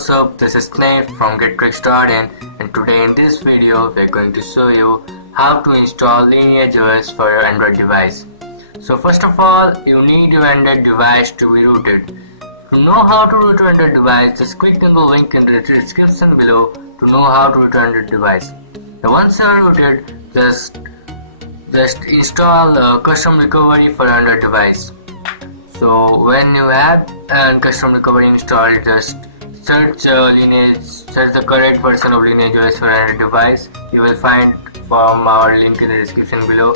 what's up, this is Snape from GetTrickStarted, and today in this video we are going to show you how to install LineageOS for your Android device. So first of all, you need your Android device to be rooted. To know how to root your Android device, just click on the link in the description below to know how to root your Android device. Now once you are rooted, just install a custom recovery for your Android device. So when you have a custom recovery installed, just search the correct version of LineageOS for Android device. You will find from our link in the description below.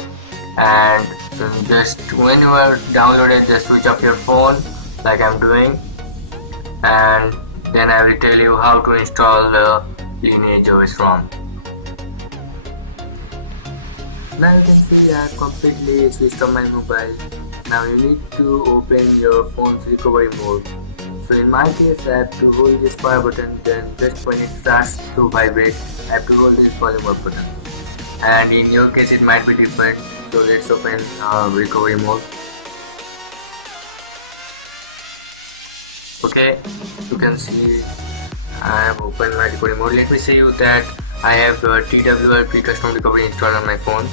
And just when you are downloaded, just switch off your phone like I'm doing, and then I will tell you how to install the LineageOS ROM. Now you can see I have completely switched on my mobile. Now you need to open your phone's recovery mode. So in my case, I have to hold this power button, then just when it starts to vibrate, I have to hold this volume up button. And in your case it might be different, so let's open recovery mode. Okay, you can see I have opened my recovery mode. Let me show you that I have TWR pre-custom recovery installed on my phone.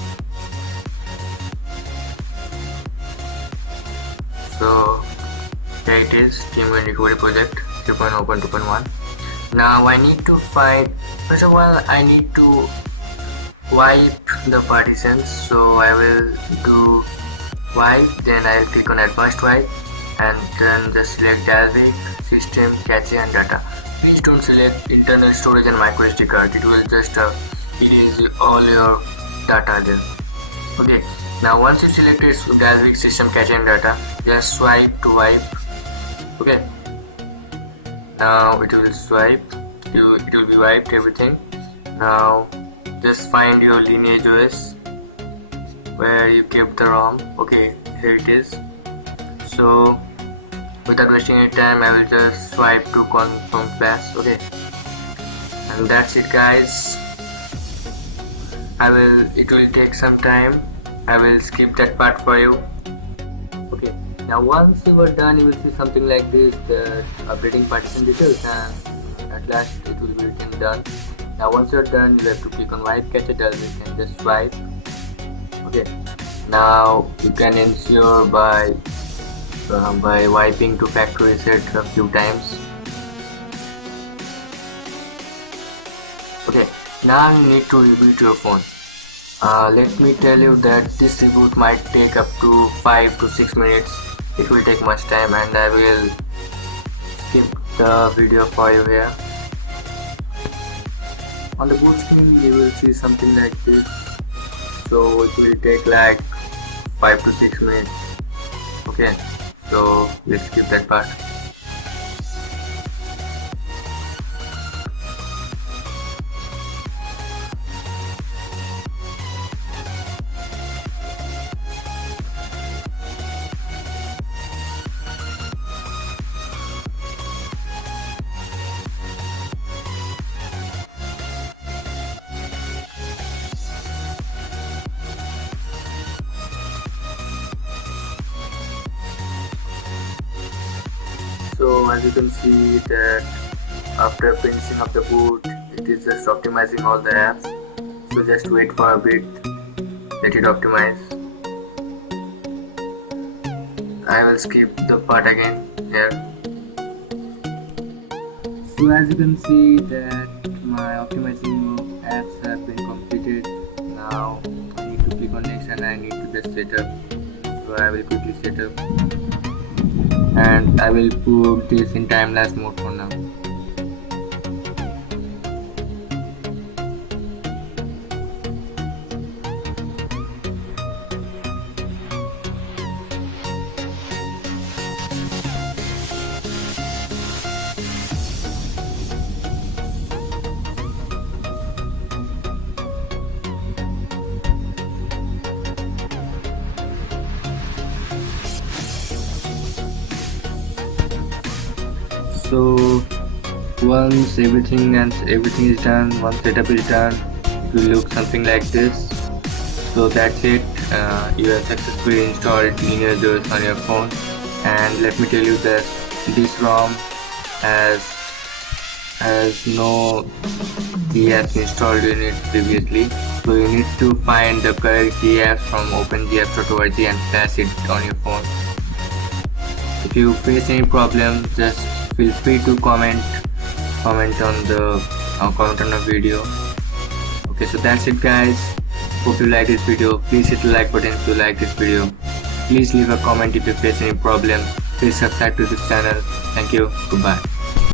So here it is, Team and Recovery Project 3.0.2.1. Now I need to find, first of all I need to wipe the partitions. So I will do wipe, then I will click on advanced wipe, and then just select Dalvik, system, cache and data. Please don't select internal storage and micro SD card, it will just erase all your data there. Okay, now once you select it, Dalvik, system, cache and data, just swipe to wipe. Okay, now it will swipe, it will be wiped everything. Now just find your LineageOS where you kept the ROM. Okay, here it is. So without wasting any time, I will just swipe to Problem Plz. Okay, and that's it guys. It will take some time. I will skip that part for you. Okay, now once you are done, you will see something like this, that updating partition details, and at last it will be written done. Now once you are done, you have to click on wipe, cache, Dalvik, and just swipe. Okay, now you can ensure by wiping to factory reset a few times. Okay, now you need to reboot your phone. Let me tell you that this reboot might take up to 5 to 6 minutes. It will take much time, and I will skip the video for you here. On the boot screen you will see something like this, so it will take like 5 to 6 minutes. Okay, so let's skip that part. So as you can see that after finishing up the boot, it is just optimizing all the apps. So just wait for a bit, let it optimize. I will skip the part again here. So as you can see that my optimizing apps have been completed. Now I need to click on next and I need to just set up. So I will quickly set up, and I will put this in time-lapse mode for now. So once everything is done, once setup is done, it will look something like this. So that's it, you have successfully installed LineageOS on your phone. And let me tell you that this ROM has as no apps installed in it previously. So you need to find the correct apps from opengapps.org and flash it on your phone. If you face any problem, just feel free to comment on the video. Okay, so that's it guys. Hope you like this video. Please hit the like button if you like this video. Please leave a comment if you face any problem. Please subscribe to this channel. Thank you. Goodbye.